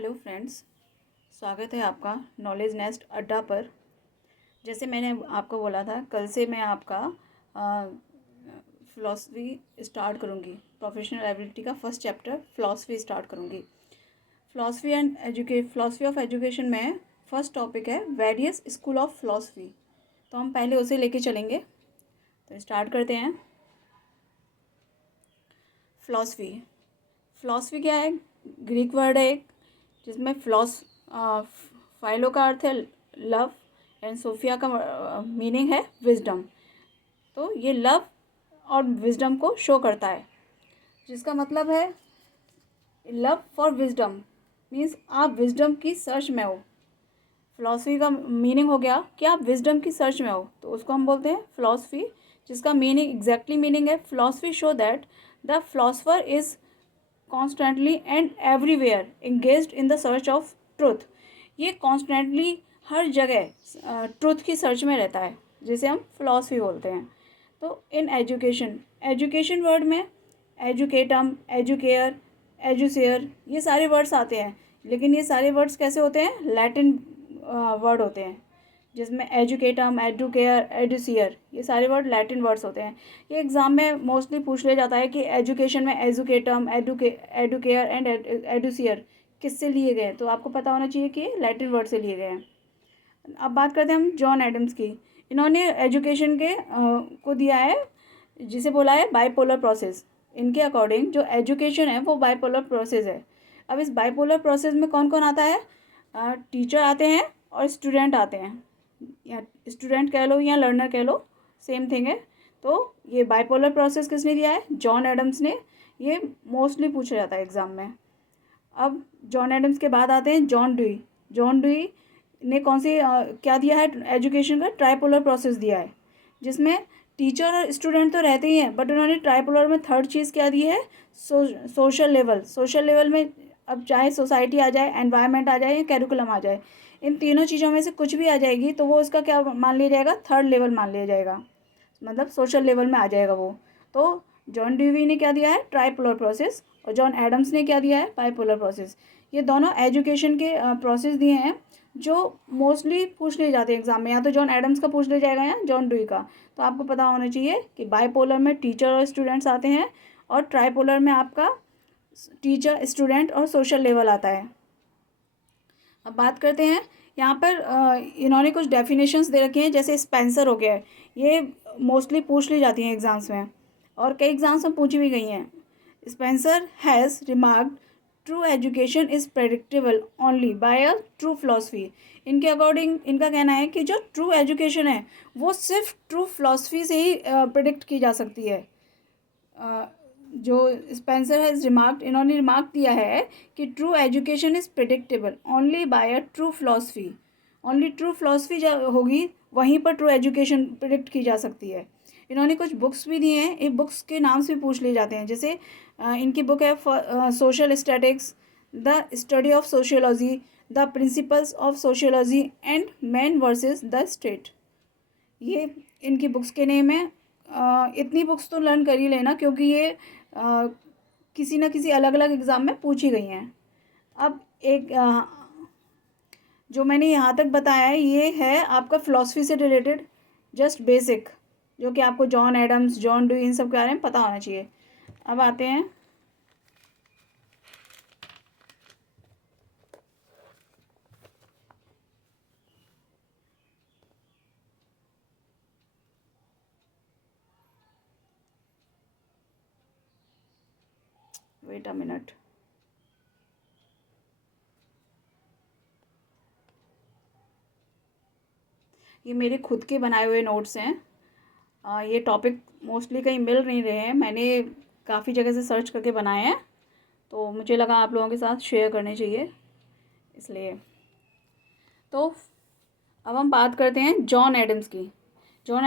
Hello friends, स्वागत है आपका नॉलेज नेस्ट अड्डा पर। जैसे मैंने आपको बोला था, कल से मैं आपका फ़िलासफ़ी स्टार्ट करूँगी। प्रोफेशनल एबिलिटी का फर्स्ट चैप्टर फ़िलासफ़ी स्टार्ट करूँगी। फ़िलासफ़ी ऑफ एजुकेशन में फर्स्ट टॉपिक है वेरियस स्कूल ऑफ फ़िलासफ़ी। तो हम पहले उसे लेके चलेंगे। तो स्टार्ट करते हैं। फ़िलासफ़ी क्या है? ग्रीक वर्ड है एक, जिसमें फाइलो का अर्थ है लव एंड सोफिया का मीनिंग है विजडम। तो ये लव और विजडम को शो करता है, जिसका मतलब है लव फॉर विजडम मीन्स आप विजडम की सर्च में हो। फ़िलासफ़ी का मीनिंग हो गया कि आप विजडम की सर्च में हो, तो उसको हम बोलते हैं फ़िलासफ़ी, जिसका मीनिंग एग्जैक्टली मीनिंग है philosophy show that the philosopher is constantly and everywhere engaged in the search of truth. ये कॉन्स्टेंटली हर जगह ट्रुथ की सर्च में रहता है, जिसे हम फिलॉसफी बोलते हैं। तो इन एजुकेशन वर्ड में एजुकेटम, एजुकेयर, एजुसेयर ये सारे वर्ड्स आते हैं, लेकिन ये सारे वर्ड्स कैसे होते हैं? लैटिन वर्ड होते हैं, जिसमें एजुकेटम, एडुकेयर, एडुसियर ये सारे वर्ड लैटिन वर्ड्स होते हैं। ये एग्ज़ाम में मोस्टली पूछ लिया जाता है कि एजुकेशन में एजुकेटम, एडुकेयर एंड एडुसियर किससे लिए गए हैं, तो आपको पता होना चाहिए कि लैटिन वर्ड से लिए गए हैं। अब बात करते हैं हम जॉन एडम्स की। इन्होंने एजुकेशन के को दिया है, जिसे बोला है बाइपोलर प्रोसेस। इनके अकॉर्डिंग जो एजुकेशन है वो बाइपोलर प्रोसेस है। अब इस बाइपोलर प्रोसेस में कौन कौन आता है? टीचर आते हैं और स्टूडेंट आते हैं, या स्टूडेंट कह लो या लर्नर कह लो, सेम थिंग है। तो ये बाइपोलर प्रोसेस किसने दिया है? जॉन एडम्स ने। ये मोस्टली पूछा जाता है एग्ज़ाम में। अब जॉन एडम्स के बाद आते हैं जॉन ड्यूई। जॉन ड्यूई ने कौन सी क्या दिया है? एजुकेशन का ट्राइपोलर प्रोसेस दिया है, जिसमें टीचर और स्टूडेंट तो रहते ही हैं, बट उन्होंने ट्राइपोलर में थर्ड चीज़ क्या दी है? सोशल लेवल में अब चाहे सोसाइटी आ जाए, एनवायरनमेंट आ जाए या कैरिकुलम आ जाए, इन तीनों चीज़ों में से कुछ भी आ जाएगी तो वो उसका क्या मान लिया जाएगा? थर्ड लेवल मान लिया जाएगा, मतलब सोशल लेवल में आ जाएगा वो। तो जॉन ड्यूवी ने क्या दिया है? Tripolar process. और जॉन एडम्स ने क्या दिया है? Bipolar process. ये दोनों एजुकेशन के प्रोसेस दिए हैं जो मोस्टली पूछ लिए जाते हैं एग्जाम में, या तो जॉन एडम्स का पूछ लिया जाएगा या जॉन ड्यूई का। तो आपको पता होना चाहिए कि बाइपोलर में टीचर और स्टूडेंट्स आते हैं, और ट्राइपोलर में आपका टीचर, स्टूडेंट और सोशल लेवल आता है। अब बात करते हैं यहाँ पर इन्होंने कुछ डेफिनेशंस दे रखे हैं, जैसे स्पेंसर हो गया है, ये मोस्टली पूछ ली जाती हैं एग्ज़ाम्स में, और कई एग्ज़ाम्स में पूछी भी गई हैं। Spencer has remarked true education is predictable only by a true philosophy. इनके अकॉर्डिंग इनका कहना है कि जो ट्रू एजुकेशन है वो सिर्फ ट्रू फिलोसफी से ही प्रिडिक्ट की जा सकती है। जो स्पेंसर हैज़ रिमार्क्ड, इन्होंने रिमार्क दिया है कि true education is predictable only by a true philosophy. Only true philosophy जब होगी वहीं पर ट्रू एजुकेशन प्रिडिक्ट की जा सकती है। इन्होंने कुछ बुक्स भी दिए हैं, ये बुक्स के नाम से पूछ लिए जाते हैं। जैसे इनकी बुक है social statics, the study of sociology, the principles of sociology and man versus the state. ये इनकी बुक्स के नेम है। इतनी बुक्स तो लर्न कर ही लेना, क्योंकि ये किसी न किसी अलग अलग एग्ज़ाम में पूछी गई हैं। अब एक जो मैंने यहाँ तक बताया है ये है आपका फ़िलासफ़ी से रिलेटेड जस्ट बेसिक, जो कि आपको जॉन एडम्स, जॉन ड्यूई इन सब के बारे में पता होना चाहिए। अब आते हैं वेट अ मिनट। ये मेरे खुद के बनाए हुए नोट्स हैं। ये टॉपिक मोस्टली कहीं मिल नहीं रहे हैं, मैंने काफ़ी जगह से सर्च करके बनाए हैं, तो मुझे लगा आप लोगों के साथ शेयर करने चाहिए, इसलिए। तो अब हम बात करते हैं जॉन एडम्स की। जॉन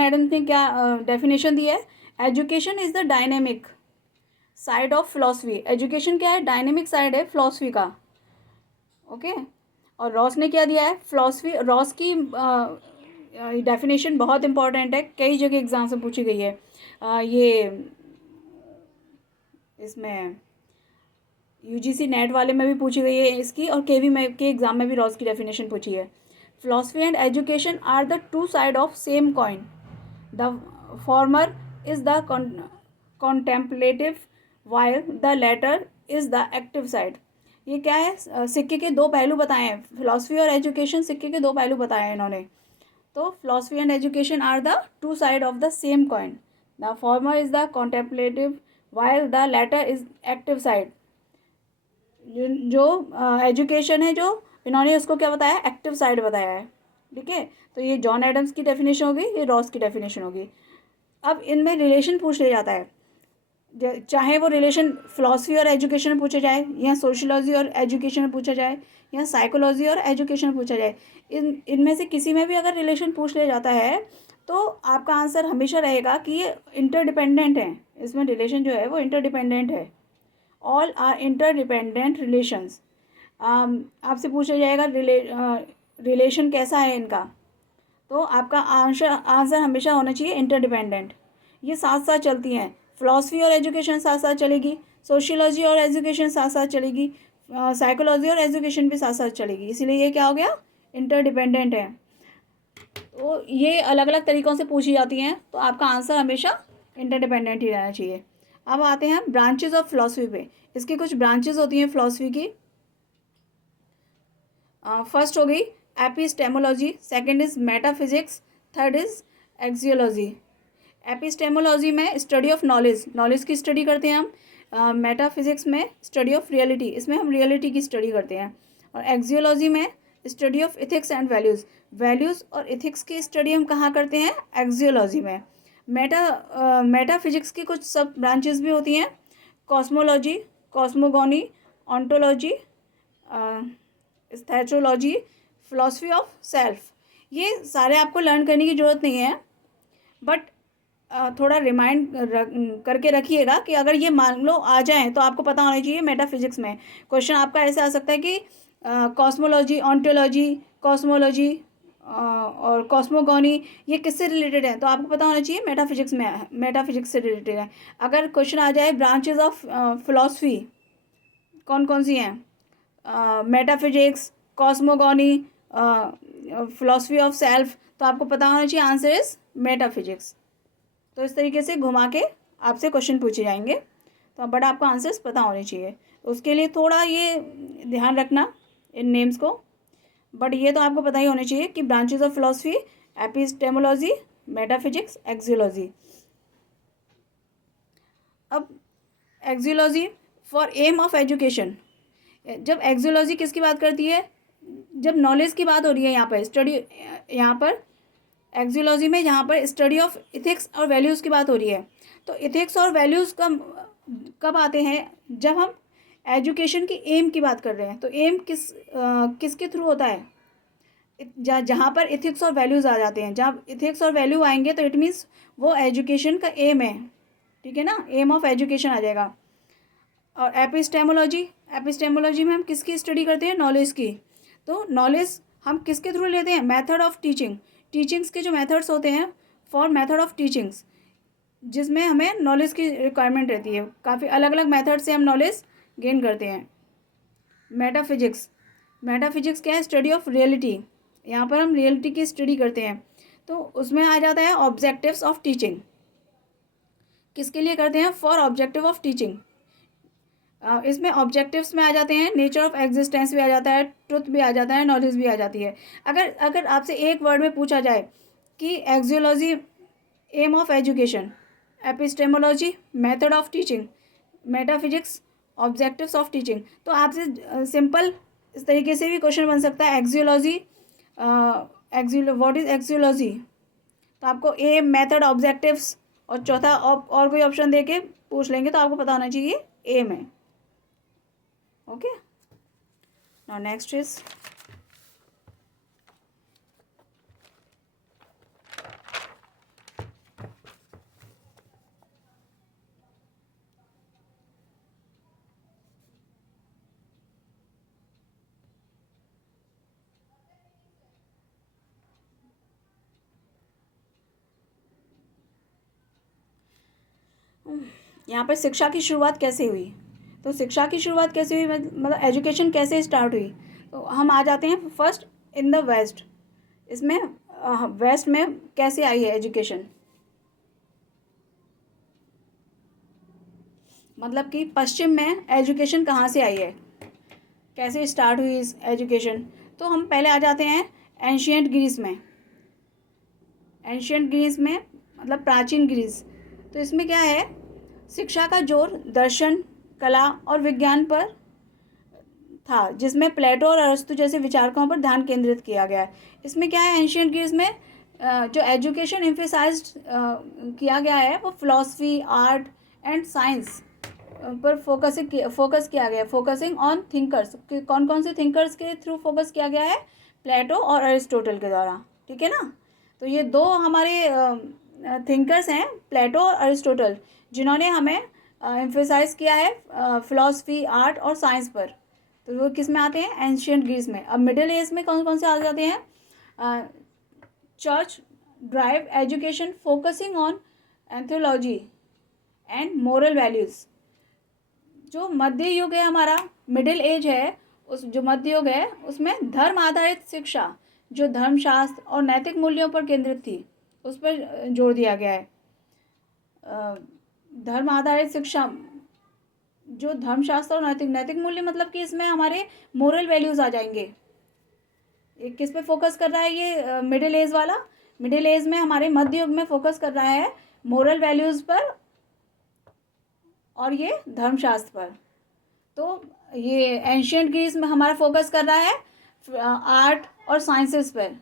एडम्स ने क्या डेफिनेशन दी है? Education is the dynamic side of philosophy. Education क्या है? डायनेमिक साइड है फिलोसफी का। ओके। और रॉस ने क्या दिया है? फिलोसफी, रॉस की डेफिनेशन बहुत इंपॉर्टेंट है, कई जगह एग्जाम से पूछी गई है। ये इसमें यूजीसी नेट वाले में भी पूछी गई है इसकी, और केवी में के एग्जाम में भी रॉस की डेफिनेशन पूछी है। Philosophy and education are the two side of same coin, the former is the contemplative while the latter is the active side. ये क्या है, सिक्के के दो पहलू बताए हैं, फिलोसफी और एजुकेशन सिक्के के दो पहलू बताए हैं इन्होंने। तो philosophy and education are the two side of the same coin, the former is the contemplative while the latter is active side. जो एजुकेशन है, जो इन्होंने उसको क्या बताया, एक्टिव साइड बताया है। ठीक है, तो ये जॉन एडम्स की डेफिनेशन होगी, ये रॉस की डेफिनेशन होगी। अब इनमें रिलेशन पूछ लिया जाता है, चाहे वो रिलेशन फिलॉसफी और एजुकेशन में पूछा जाए, या सोशियोलॉजी और एजुकेशन में पूछा जाए, या साइकोलॉजी और एजुकेशन में पूछा जाए, इनमें से किसी में भी अगर रिलेशन पूछ लिया जाता है तो आपका आंसर हमेशा रहेगा कि ये इंटरडिपेंडेंट है। इसमें रिलेशन जो है वो इंटरडिपेंडेंट है। All are interdependent relations. आपसे पूछा जाएगा रिलेशन कैसा है इनका, तो आपका आंसर हमेशा होना चाहिए इंटरडिपेंडेंट। ये साथ साथ चलती हैं, फिलॉसफी और एजुकेशन साथ साथ चलेगी, सोशियोलॉजी और एजुकेशन साथ साथ चलेगी, साइकोलॉजी और एजुकेशन भी साथ साथ चलेगी, इसीलिए ये क्या हो गया, इंटरडिपेंडेंट है। तो ये अलग अलग तरीक़ों से पूछी जाती हैं, तो आपका आंसर हमेशा इंटरडिपेंडेंट ही रहना चाहिए। अब आते हैं ब्रांचेज ऑफ फिलॉसफी पे। इसकी कुछ ब्रांचेज होती हैं फिलॉसफी की। फर्स्ट हो गई epistemology, second is metaphysics, third is axiology. Epistemology में स्टडी ऑफ नॉलेज, नॉलेज की स्टडी करते हैं हम। मेटाफिजिक्स में स्टडी ऑफ रियलिटी, इसमें हम रियलिटी की स्टडी करते हैं। और एक्सियोलॉजी में study of ethics and values, values और इथिक्स की स्टडी हम कहाँ करते हैं, एक्सियोलॉजी में। मेटाफिजिक्स की कुछ सब ब्रांचेस भी होती हैं, cosmology, cosmogony, ontology, psychology, philosophy of self. ये सारे आपको लर्न करने की ज़रूरत नहीं है, बट थोड़ा रिमाइंड करके रखिएगा कि अगर ये मान लो आ जाए तो आपको पता होना चाहिए। मेटाफिजिक्स में क्वेश्चन आपका ऐसे आ सकता है कि कॉस्मोलॉजी, ऑन्टोलॉजी, कॉस्मोलॉजी और कॉस्मोगोनी ये किससे रिलेटेड है, तो आपको पता होना चाहिए मेटाफिजिक्स में, मेटाफिजिक्स से रिलेटेड है। अगर क्वेश्चन आ जाए ब्रांचेज ऑफ फिलॉसफी कौन कौन सी हैं, मेटाफिजिक्स, कॉस्मोगोनी, फिलॉसफी ऑफ सेल्फ, तो आपको पता होना चाहिए आंसर इज मेटाफिजिक्स। तो इस तरीके से घुमा के आपसे क्वेश्चन पूछे जाएंगे, तो बट आपको आंसर्स पता होने चाहिए। तो उसके लिए थोड़ा ये ध्यान रखना इन नेम्स को, बट ये तो आपको पता ही होना चाहिए कि branches of philosophy, epistemology, metaphysics, axiology. अब axiology for aim of education. जब एक्सियोलॉजी किसकी बात करती है, जब नॉलेज की बात हो रही है, यहाँ पर स्टडी, यहाँ पर एक्सियोलॉजी में यहाँ पर स्टडी ऑफ इथिक्स और वैल्यूज़ की बात हो रही है। तो इथिक्स और वैल्यूज़ कब आते हैं, जब हम एजुकेशन की एम की बात कर रहे हैं। तो एम किसके थ्रू होता है, जहाँ पर इथिक्स और वैल्यूज़ आ जाते हैं। जब इथिक्स और वैल्यू आएंगे तो इट मीन्स वो एजुकेशन का एम है, ठीक है ना, एम ऑफ एजुकेशन आ जाएगा। और एपिस्टेमोलॉजी, एपिस्टेमोलॉजी में हम किसकी स्टडी करते हैं, नॉलेज की। तो नॉलेज हम किसके थ्रू लेते हैं, मेथड ऑफ टीचिंग, टीचिंग्स के जो मेथड्स होते हैं, फॉर मेथड ऑफ टीचिंग्स, जिसमें हमें नॉलेज की रिक्वायरमेंट रहती है। काफ़ी अलग अलग मेथड से हम नॉलेज गेन करते हैं। मेटाफिजिक्स, मेटाफिजिक्स क्या है, स्टडी ऑफ रियलिटी, यहाँ पर हम रियलिटी की स्टडी करते हैं। तो उसमें आ जाता है ऑब्जेक्टिव्स ऑफ टीचिंग, किसके लिए करते हैं, फॉर ऑब्जेक्टिव ऑफ टीचिंग। इसमें ऑब्जेक्टिव्स में आ जाते हैं, नेचर ऑफ एग्जिस्टेंस भी आ जाता है, ट्रुथ भी आ जाता है, नॉलेज भी आ जाती है। अगर अगर आपसे एक वर्ड में पूछा जाए कि axiology aim of education, epistemology method of teaching, metaphysics objectives of teaching, तो आपसे सिंपल इस तरीके से भी क्वेश्चन बन सकता है, एक्सियोलॉजी व्हाट इज एक्सियोलॉजी, तो आपको एम, मेथड, ऑब्जेक्टिव्स और चौथा और कोई ऑप्शन दे के पूछ लेंगे, तो आपको पता होना चाहिए एम है। ओके, नाउ नेक्स्ट इज यहाँ पर शिक्षा की शुरुआत कैसे हुई। तो शिक्षा की शुरुआत कैसे हुई, मतलब एजुकेशन कैसे स्टार्ट हुई। तो हम आ जाते हैं फर्स्ट इन द वेस्ट। इसमें वेस्ट में कैसे आई है एजुकेशन, मतलब कि पश्चिम में एजुकेशन कहाँ से आई है, कैसे स्टार्ट हुई इस एजुकेशन। तो हम पहले आ जाते हैं एंशियंट ग्रीस में। एंशियंट ग्रीस में मतलब प्राचीन ग्रीस। तो इसमें क्या है, शिक्षा का जोर दर्शन, कला और विज्ञान पर था, जिसमें प्लेटो और अरस्तु जैसे विचारकों पर ध्यान केंद्रित किया गया है। इसमें क्या है, एंशियंट ग्रीस में जो एजुकेशन एम्फेसाइज्ड किया गया है वो फिलॉसफी, आर्ट एंड साइंस पर फोकस किया गया है। फोकसिंग ऑन थिंकर्स, कौन कौन से थिंकर्स के थ्रू फोकस किया गया है, प्लेटो और अरिस्टोटल के द्वारा, ठीक है ना। तो ये दो हमारे थिंकर्स हैं, प्लेटो और अरिस्टोटल, जिन्होंने हमें एम्फेसाइज किया है फिलॉसफी, आर्ट और साइंस पर। तो वो किस में आते हैं, एंशियंट ग्रीस में। अब मिडिल एज में कौन कौन से आ जाते हैं, church drive education focusing on anthology and moral values. जो मध्य युग है हमारा, मिडिल एज है, उस जो मध्य युग है उसमें धर्म आधारित शिक्षा जो धर्मशास्त्र और नैतिक मूल्यों पर केंद्रित थी, उस पर जोर दिया गया है। धर्म आधारित शिक्षा जो धर्मशास्त्र और नैतिक नैतिक मूल्य, मतलब कि इसमें हमारे मोरल वैल्यूज़ आ जाएंगे। ये किस पे फोकस कर रहा है, ये मिडिल एज वाला। मिडिल एज में हमारे मध्य युग में फोकस कर रहा है मोरल वैल्यूज़ पर और ये धर्मशास्त्र पर। तो ये एंशियंट ग्रीस में हमारा फोकस कर रहा है आर्ट और साइंसेस पर,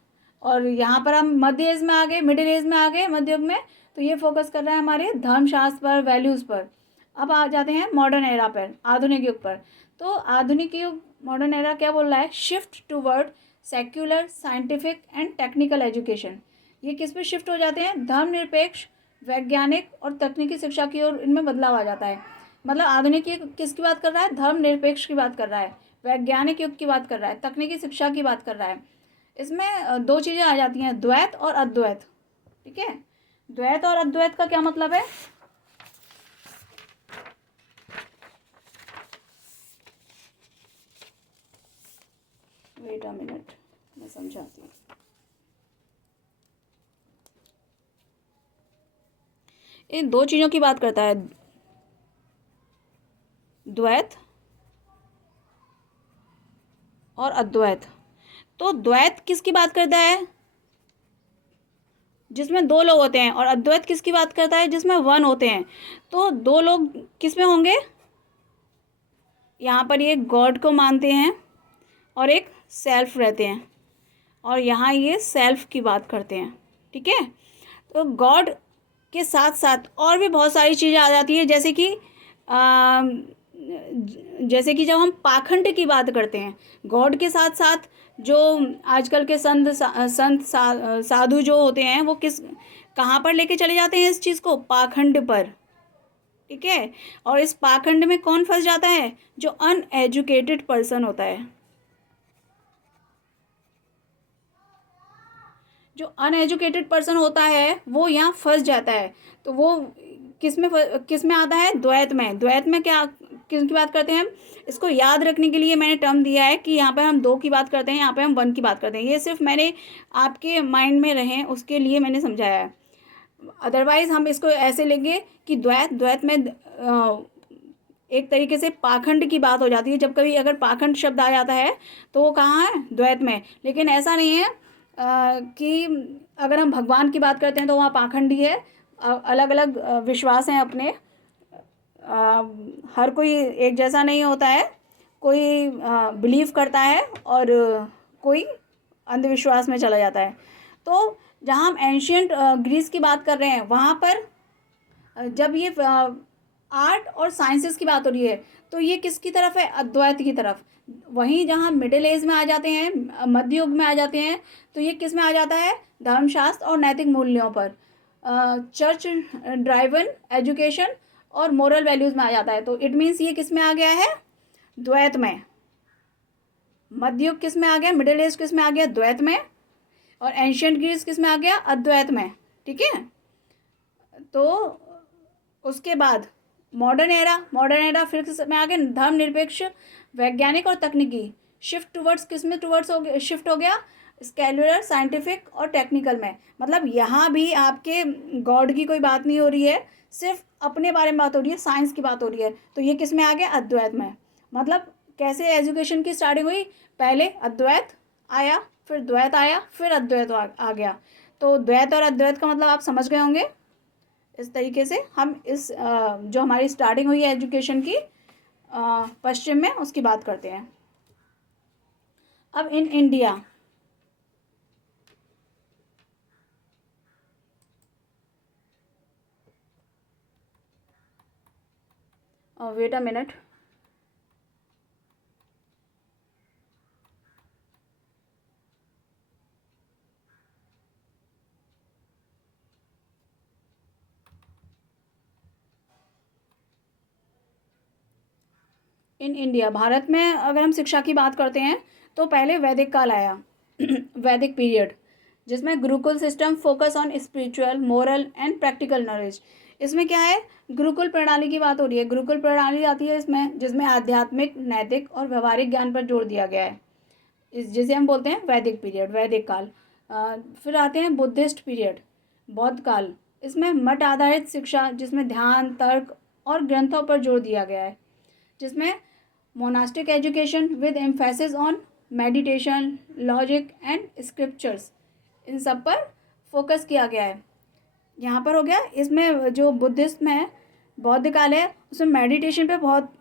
और यहाँ पर हम मध्य एज में आ गए, मिडिल एज में आ गए, मध्य युग में, तो ये फोकस कर रहा है हमारे धर्मशास्त्र पर, वैल्यूज़ पर। अब आ जाते हैं मॉडर्न एरा पर, आधुनिक युग पर। तो आधुनिक युग, मॉडर्न एरा क्या बोल रहा है, shift toward secular, scientific and technical education. ये किस पे शिफ्ट हो जाते हैं, धर्मनिरपेक्ष, वैज्ञानिक और तकनीकी शिक्षा की ओर इनमें बदलाव आ जाता है। मतलब आधुनिक युग किसकी बात कर रहा है, धर्मनिरपेक्ष की बात कर रहा है, वैज्ञानिक युग की बात कर रहा है, तकनीकी शिक्षा की बात कर रहा है। इसमें दो चीज़ें आ जाती हैं, द्वैत और अद्वैत, ठीक है। द्वैत और अद्वैत का क्या मतलब है, वेट अ मिनट मैं समझाती हूँ। इन दो चीज़ों की बात करता है, द्वैत और अद्वैत। तो द्वैत किसकी बात करता है, जिसमें दो लोग होते हैं, और अद्वैत किसकी बात करता है, जिसमें वन होते हैं। तो दो लोग किस में होंगे, यहाँ पर ये गॉड को मानते हैं और एक सेल्फ रहते हैं, और यहाँ ये सेल्फ की बात करते हैं, ठीक है। तो गॉड के साथ साथ और भी बहुत सारी चीज़ें आ जाती है, जैसे कि जब हम पाखंड की बात करते हैं, गॉड के साथ साथ जो आजकल के साधु जो होते हैं वो कहाँ पर लेके चले जाते हैं इस चीज़ को, पाखंड पर, ठीक है। और इस पाखंड में कौन फंस जाता है, जो अनएजुकेटेड पर्सन होता है। जो अनएजुकेटेड पर्सन होता है वो यहाँ फंस जाता है। तो वो किस में आता है, द्वैत में। द्वैत में क्या, किसकी बात करते हैं हम, इसको याद रखने के लिए मैंने टर्म दिया है कि यहाँ पे हम दो की बात करते हैं, यहाँ पे हम वन की बात करते हैं। ये सिर्फ मैंने आपके माइंड में रहें उसके लिए मैंने समझाया है। अदरवाइज हम इसको ऐसे लेंगे कि द्वैत में एक तरीके से पाखंड की बात हो जाती है। जब कभी अगर पाखंड शब्द आ जाता है तो वो कहाँ है, द्वैत में। लेकिन ऐसा नहीं है कि अगर हम भगवान की बात करते हैं तो वहाँ पाखंड ही है। अलग अलग विश्वास हैं अपने, हर कोई एक जैसा नहीं होता है। कोई बिलीव करता है और कोई अंधविश्वास में चला जाता है। तो जहाँ हम एंशियंट ग्रीस की बात कर रहे हैं वहाँ पर जब ये आर्ट और साइंसेस की बात हो रही है तो ये किसकी तरफ है, अद्वैत की तरफ। वहीं जहाँ मिडिल एज में आ जाते हैं, मध्य युग में आ जाते हैं, तो ये किस में आ जाता है, धर्मशास्त्र और नैतिक मूल्यों पर, चर्च ड्राइवन एजुकेशन और मोरल वैल्यूज़ में आ जाता है। तो इट मीन्स ये किस में आ गया है, द्वैत में। मध्य युग किस में आ गया, मिडिल एज किस में आ गया, द्वैत में। और एंशियंट ग्रीस किस में आ गया, अद्वैत में, ठीक है। तो उसके बाद मॉडर्न एरा फिर में आगे धर्मनिरपेक्ष, वैज्ञानिक और तकनीकी। शिफ्ट टुवर्ड्स किस में टुवर्ड्स हो गया, शिफ्ट हो गया स्केलुलर, साइंटिफिक और टेक्निकल में। मतलब यहाँ भी आपके गॉड की कोई बात नहीं हो रही है, सिर्फ अपने बारे में बात हो रही है, साइंस की बात हो रही है। तो ये किस में आ गया, अद्वैत में। मतलब कैसे एजुकेशन की स्टार्टिंग हुई, पहले अद्वैत आया, फिर द्वैत आया, फिर अद्वैत आ गया। तो द्वैत और अद्वैत का मतलब आप समझ गए होंगे। इस तरीके से हम इस जो हमारी स्टार्टिंग हुई है एजुकेशन की पश्चिम में, उसकी बात करते हैं। अब in India, wait a minute. In India, Bharat में अगर हम शिक्षा की बात करते हैं तो पहले वैदिक काल आया वैदिक पीरियड, जिसमें Gurukul system focus on spiritual, moral and practical knowledge. इसमें क्या है, गुरुकुल प्रणाली की बात हो रही है। गुरुकुल प्रणाली आती है इसमें, जिसमें आध्यात्मिक, नैतिक और व्यवहारिक ज्ञान पर जोर दिया गया है, जिसे हम बोलते हैं वैदिक पीरियड, वैदिक काल। फिर आते हैं बुद्धिस्ट पीरियड, बौद्ध काल। इसमें मठ आधारित शिक्षा, जिसमें ध्यान, तर्क और ग्रंथों पर जोर दिया गया है, जिसमें monastic education with emphasis on meditation, logic and scriptures, इन सब पर फोकस किया गया है। यहाँ पर हो गया, इसमें जो बुद्धिस्ट में है, बौद्ध काल है, उसमें मेडिटेशन पे बहुत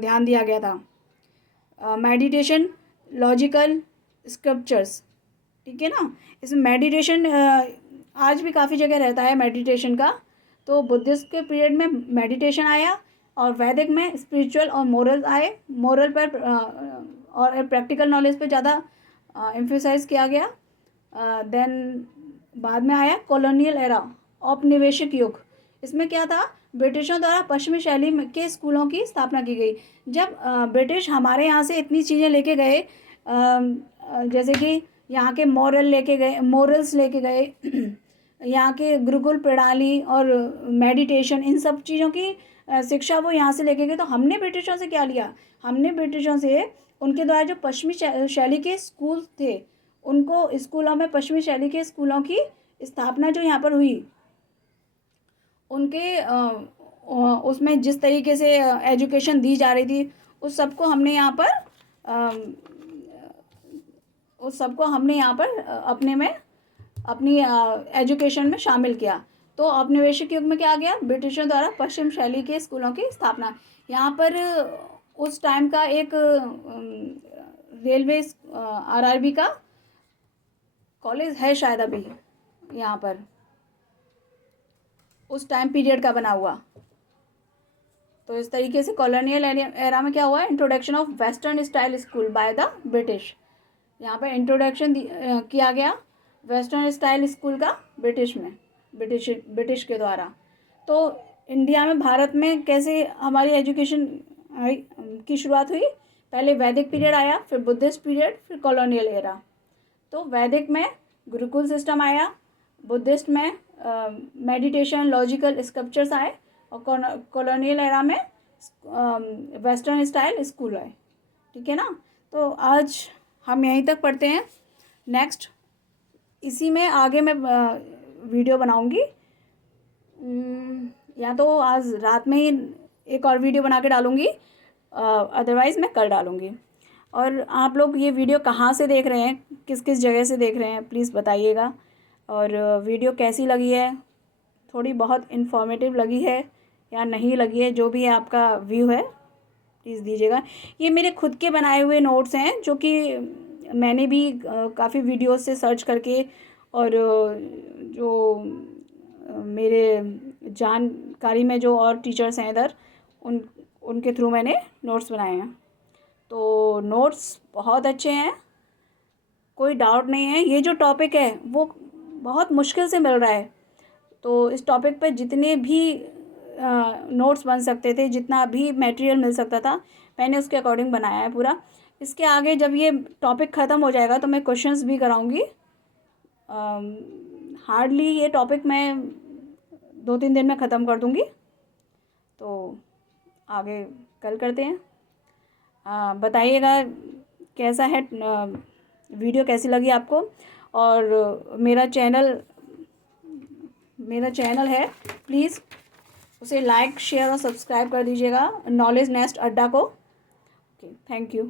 ध्यान दिया गया था। मेडिटेशन, लॉजिकल, स्क्रिप्चर्स, ठीक है ना। इसमें मेडिटेशन आज भी काफ़ी जगह रहता है मेडिटेशन का। तो बुद्धिस्ट के पीरियड में मेडिटेशन आया, और वैदिक में स्पिरिचुअल और मोरल आए। मोरल पर और प्रैक्टिकल नॉलेज पे ज़्यादा एम्फेसाइज किया गया। देन बाद में आया कॉलोनियल एरा, औपनिवेशिक युग। इसमें क्या था, ब्रिटिशों द्वारा पश्चिमी शैली के स्कूलों की स्थापना की गई। जब ब्रिटिश हमारे यहाँ से इतनी चीज़ें लेके गए, जैसे कि यहाँ के मोरल्स लेके गए यहाँ के गुरुकुल प्रणाली और मेडिटेशन, इन सब चीज़ों की शिक्षा वो यहाँ से लेके गए। तो हमने ब्रिटिशों से क्या लिया, हमने ब्रिटिशों से उनके द्वारा जो पश्चिमी शैली के स्कूल थे, उनको स्कूलों में पश्चिमी शैली के स्कूलों की स्थापना जो यहाँ पर हुई, उनके उसमें जिस तरीके से एजुकेशन दी जा रही थी, उस सबको हमने यहाँ पर अपने में, अपनी एजुकेशन में शामिल किया। तो औपनिवेशिक युग में क्या आ गया, ब्रिटिशों द्वारा पश्चिम शैली के स्कूलों की स्थापना। यहाँ पर उस टाइम का एक रेलवे आरआरबी का कॉलेज है शायद अभी यहाँ पर, उस टाइम पीरियड का बना हुआ। तो इस तरीके से कॉलोनियल एरा में क्या हुआ, introduction of western style school by the British. यहाँ पर इंट्रोडक्शन किया गया वेस्टर्न स्टाइल स्कूल का ब्रिटिश के द्वारा। तो इंडिया में, भारत में कैसे हमारी एजुकेशन की शुरुआत हुई, पहले वैदिक पीरियड आया, फिर बुद्धिस्ट पीरियड, फिर कॉलोनियल एरा। तो वैदिक में गुरुकुल सिस्टम आया, बुद्धिस्ट में मेडिटेशन, लॉजिकल, स्क्रिप्चर्स आए, और कॉलोनियल एरा में वेस्टर्न स्टाइल स्कूल आए, ठीक है ना। तो आज हम यहीं तक पढ़ते हैं। नेक्स्ट इसी में आगे मैं वीडियो बनाऊंगी, या तो आज रात में ही एक और वीडियो बना के डालूंगी, अदरवाइज़ मैं कल डालूंगी। और आप लोग ये वीडियो कहाँ से देख रहे हैं, किस किस जगह से देख रहे हैं, प्लीज़ बताइएगा। और वीडियो कैसी लगी है, थोड़ी बहुत इन्फॉर्मेटिव लगी है या नहीं लगी है, जो भी आपका व्यू है प्लीज़ दीजिएगा। ये मेरे खुद के बनाए हुए नोट्स हैं, जो कि मैंने भी काफ़ी वीडियोस से सर्च करके, और जो मेरे जानकारी में जो और टीचर्स हैं इधर, उनके थ्रू मैंने नोट्स बनाए हैं। तो नोट्स बहुत अच्छे हैं, कोई डाउट नहीं है। ये जो टॉपिक है वो बहुत मुश्किल से मिल रहा है। तो इस टॉपिक पे जितने भी नोट्स बन सकते थे, जितना भी मटेरियल मिल सकता था, मैंने उसके अकॉर्डिंग बनाया है पूरा। इसके आगे जब ये टॉपिक ख़त्म हो जाएगा तो मैं क्वेश्चंस भी कराऊंगी। हार्डली ये टॉपिक मैं 2-3 दिन में ख़त्म कर दूंगी। तो आगे कल करते हैं। बताइएगा कैसा है, वीडियो कैसी लगी आपको। और मेरा चैनल है, प्लीज़ उसे लाइक शेयर और सब्सक्राइब कर दीजिएगा, नॉलेज नेस्ट अड्डा को। Okay, thank you.